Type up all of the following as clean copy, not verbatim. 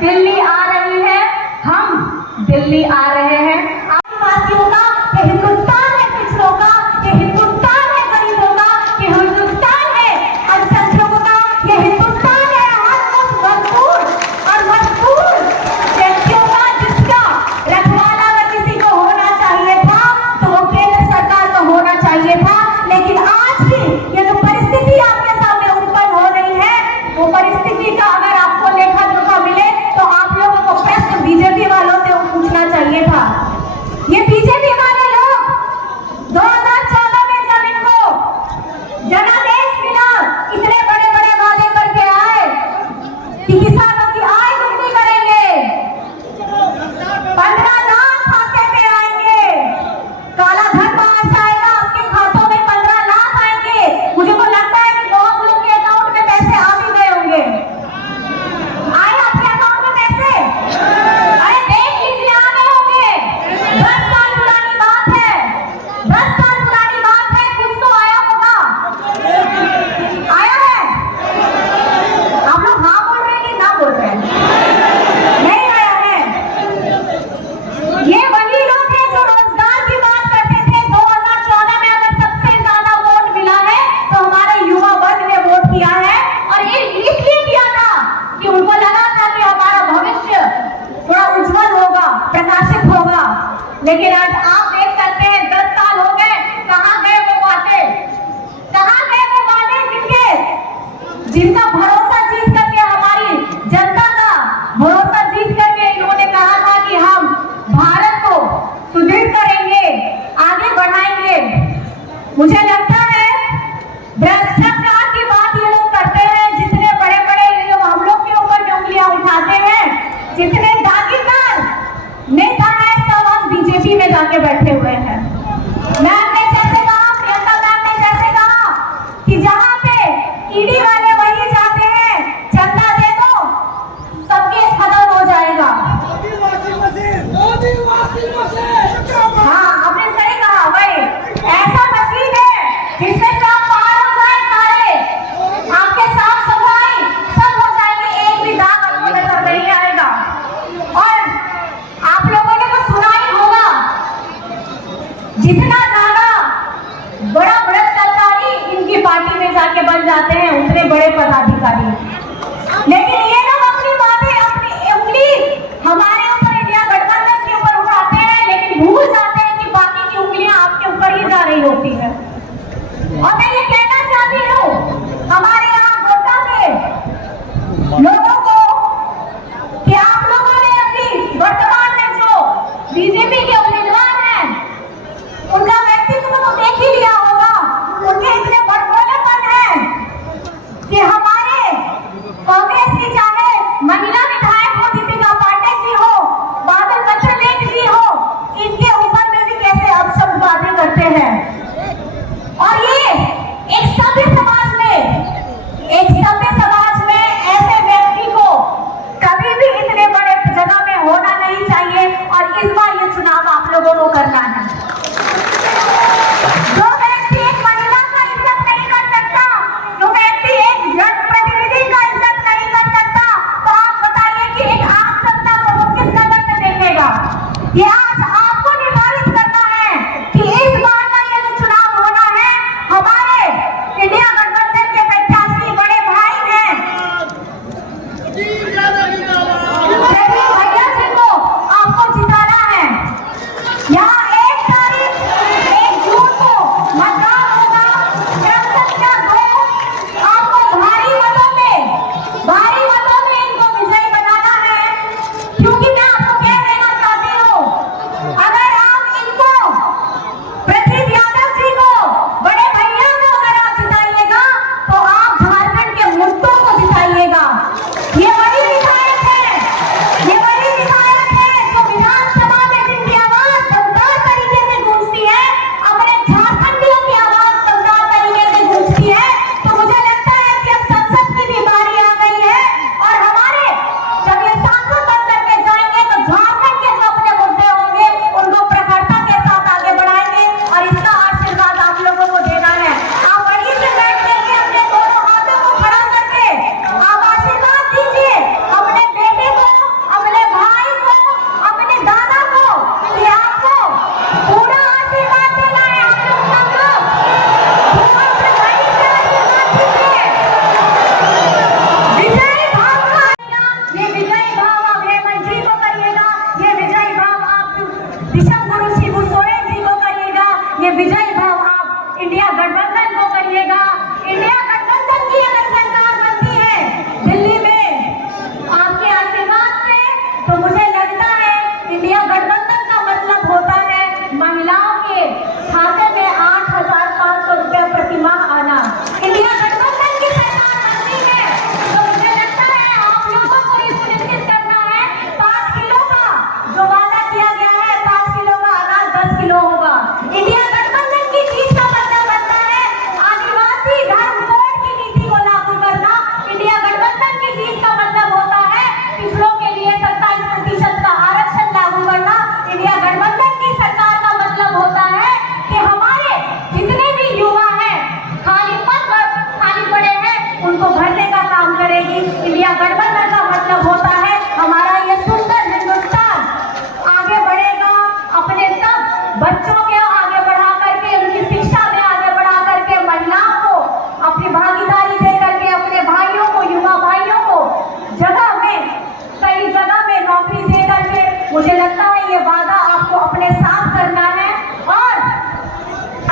दिल्ली आ रही है, हम दिल्ली आ रहे हैं। आदिवासियों का ये हिंदुस्तान है, पिछड़ों का ये हिंदुस्तान है, गरीबों का ये हिंदुस्तान है, अल्पसंख्यकों का ये हिंदुस्तान है, हर उस मजबूर और मजबूर व्यक्तियों का जिसका रखवाला अगर किसी को होना चाहिए था तो वो केंद्र सरकार को होना चाहिए था। लेकिन आज भी ये जो परिस्थिति आपके सामने उत्पन्न हो रही है, वो परिस्थिति का अगर आपको लेखा जोखा मिले तो आप लोगों को प्रश्न बीजेपी वालों से पूछना चाहिए था। ये बीजेपी वाले लोग 2014 में जब इनको जनादेश मिला, इतने बड़े बड़े वादे करके आए कि किसानों की आय दुगनी करेंगे, 15 लाख खाते पे आएंगे, काला धन बाहर से आएगा, आपके खातों में 15 लाख आएंगे। मुझे को लगता है कि बहुत लोग के अकाउंट में पैसे आ भी गए होंगे। आए आपके अकाउंट में पैसे? अरे देख लीजिए, आ गए होंगे। 10 साल पुरानी बात है, 10 साल पुरानी बात है, कुछ तो आया होगा। आया है? आप लोग हाँ बोल रहे हैं कि ना बोल रहे हैं? नहीं आया है। ये वही लोग हैं जो रोजगार की बात करते थे। 2014 में अगर सबसे ज्यादा वोट मिला है तो हमारे युवा वर्ग ने वोट किया है, और ये इसलिए किया था कि उनको लगा था कि हमारा भविष्य थोड़ा उज्जवल होगा, प्रकाशित होगा। लेकिन आज आप देख सकते हैं 10 साल हो गए, कहाँ गए वो वादे? कहाँ गए वो वादे जिनका भरोसा जीत करके, हमारी जनता का भरोसा जीत करके इन्होंने कहा था कि हम भारत को सुदृढ़ करेंगे, आगे बढ़ाएंगे। मुझे लगता है भ्रष्टाचार की बात ये लोग करते हैं, जितने बड़े बड़े ये लोग हम लोग के ऊपर में उंगलियां उठाते हैं, जितने दागीदार नेता हैं, सब हम बीजेपी में जाके बैठे हुए हैं। मैम ने जैसे कहा, प्रियंका मैम ने जैसे कहा कि जहाँ पे ईडी वाले वही जाते हैं, चंदा दे दो सब केस खत्म हो जाएगा। हाँ, आपने सही कहा, वही ऐसा मशीन है जिससे सब पार हो जाए, सारे आपके साफ सफाई सब हो जाएंगे, एक भी दाग आपको नजर नहीं आएगा। और आप लोगों ने तो सुना ही होगा, जितना ज्यादा बड़ा भ्रष्टाचारी इनकी पार्टी में जाके बन जाते हैं, उतने बड़े पदाधिकारी। लेकिन ये लोग अपनी बातें, अपनी उंगली हमारे ऊपर, इंडिया गठबंधन के ऊपर उठाते हैं, लेकिन भूल जाते हैं कि बाकी की उंगलियां आपके ऊपर ही जा रही होती है। और मैं ये कहना चाहती हूँ हमारे यहाँ गोटा के लोगों को कि आप लोगों ने अभी वर्तमान में जो बीजेपी के उम्मीदवार हैं, उनका व्यक्तित्व तो देख ही लिया होगा। उनके इतने बड़बोलेपन है कि हमारे इंडिया गठबंधन को करिएगा। इंडिया गठबंधन की अगर सरकार बनती है दिल्ली में आपके आशीर्वाद से, तो मुझे लगता है इंडिया गठबंधन का मतलब होता है महिलाओं के खाते में 8,500 रुपया प्रति माह आना। इंडिया गठबंधन की सरकार बनती है तो मुझे लगता है आप लोगों को ये सुनिश्चित करना है 5 किलो का जो वादा किया गया है, 5 किलो का अनाज 10 किलो होगा। इंडिया गठबंधन की जीत का मतलब बनता है आदिवासी धर्म कोड की नीति को लागू करना। इंडिया गठबंधन की जीत का मतलब होता है पिछड़ों के लिए 27% का आरक्षण लागू करना। इंडिया गठबंधन की सरकार का मतलब होता है कि हमारे जितने भी युवा हैं खाली पद खाली पड़े हैं उनको भरने का काम करेगी। इंडिया गठबंधन का मतलब होता है हमारा ये सुंदर हिंदुस्तान आगे बढ़ेगा, अपने सब बच्चों के आगे बढ़ा करके, उनकी शिक्षा में आगे बढ़ा करके, महिलाओं को अपनी भागीदारी दे करके, अपने भाइयों को, युवा भाइयों को जगह में, सही जगह में नौकरी दे करके, मुझे लगता है ये वादा आपको अपने साथ करना है। और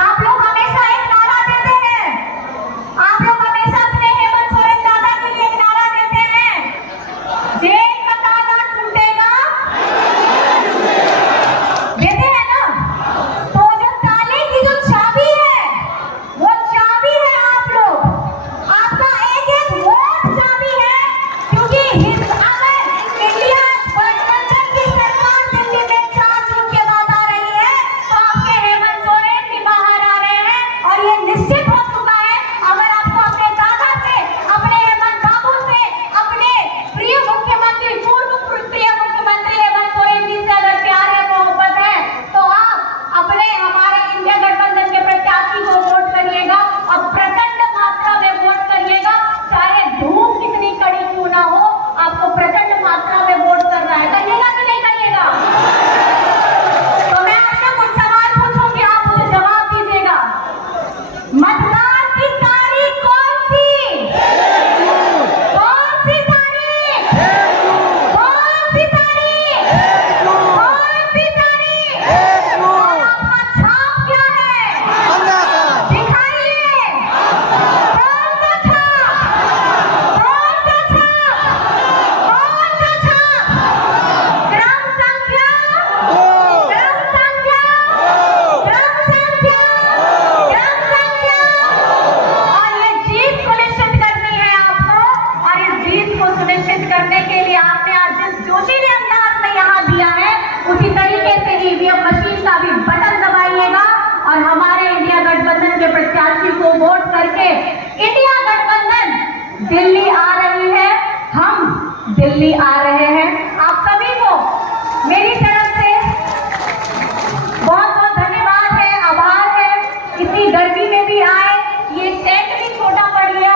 आप लोग हमेशा एक नारा देते हैं, आप लोग हमेशा अपने हेमंत सोरेन दादा के लिए एक नारा देते हैं, जेल का ताला टूटेगा, देते हैं ना? तो जो ताले की जो चाबी है वो चाबी है आप लोग, आपका एक एक वोट चाबी है। क्योंकि अगर इंडिया गठबंधन की सरकार दिल्ली में 4 जून के बाद आ रही है तो आपके हेमंत सोरेन भी बाहर आ रहे हैं और ये निश्चित हो चुका है। अगर आपको अपने दादा से, अपने हेमंत बाबू से, अपने प्रिय मुख्यमंत्री, पूर्व प्रिय मुख्यमंत्री हेमंत सोरेन जी से अगर प्यार है, मोहब्बत है, तो आप अपने हमारे इंडिया गठबंधन के प्रत्याशी को वोट करिएगा और प्रचंड मात्रा में वोट करिएगा। चाहे धूप कितनी कड़ी क्यों ना हो, आपको प्रचंड मात्रा में वोट करना है। करिएगा कि नहीं करिएगा? तो मैं आपसे कुछ सवाल पूछूंगी, आप मुझे जवाब दीजिएगा। मतदान की तारीख कौन सी? कौन सी तारीख? कौन सी तारीख? कौन सी तारीख? और आपका छाप क्या है? दिखाइए। कौन सा छाप? कौन सा छाप? कौन सा छाप? ग्राम संख्या? ग्राम संख्या? ग्राम संख्या? ग्राम संख्या? और ये जीत सुनिश्चित करनी है आपको, और इस जीत को सुनिश्चित करने के लिए आपने आज जिस जोशीले अंदाज में यहाँ दिया है उसी तरीके से ईवीएम मशीन का भी बटन दबाइएगा और हमारे इंडिया गठबंधन के प्रत्याशी को वोट करके इंडिया गठबंधन दिल्ली आ रही है, हम दिल्ली आ रहे हैं। आप सभी को मेरी तरफ से बहुत बहुत धन्यवाद है, आभार है। इतनी गर्मी में भी आए, ये टेंट भी छोटा पड़ गया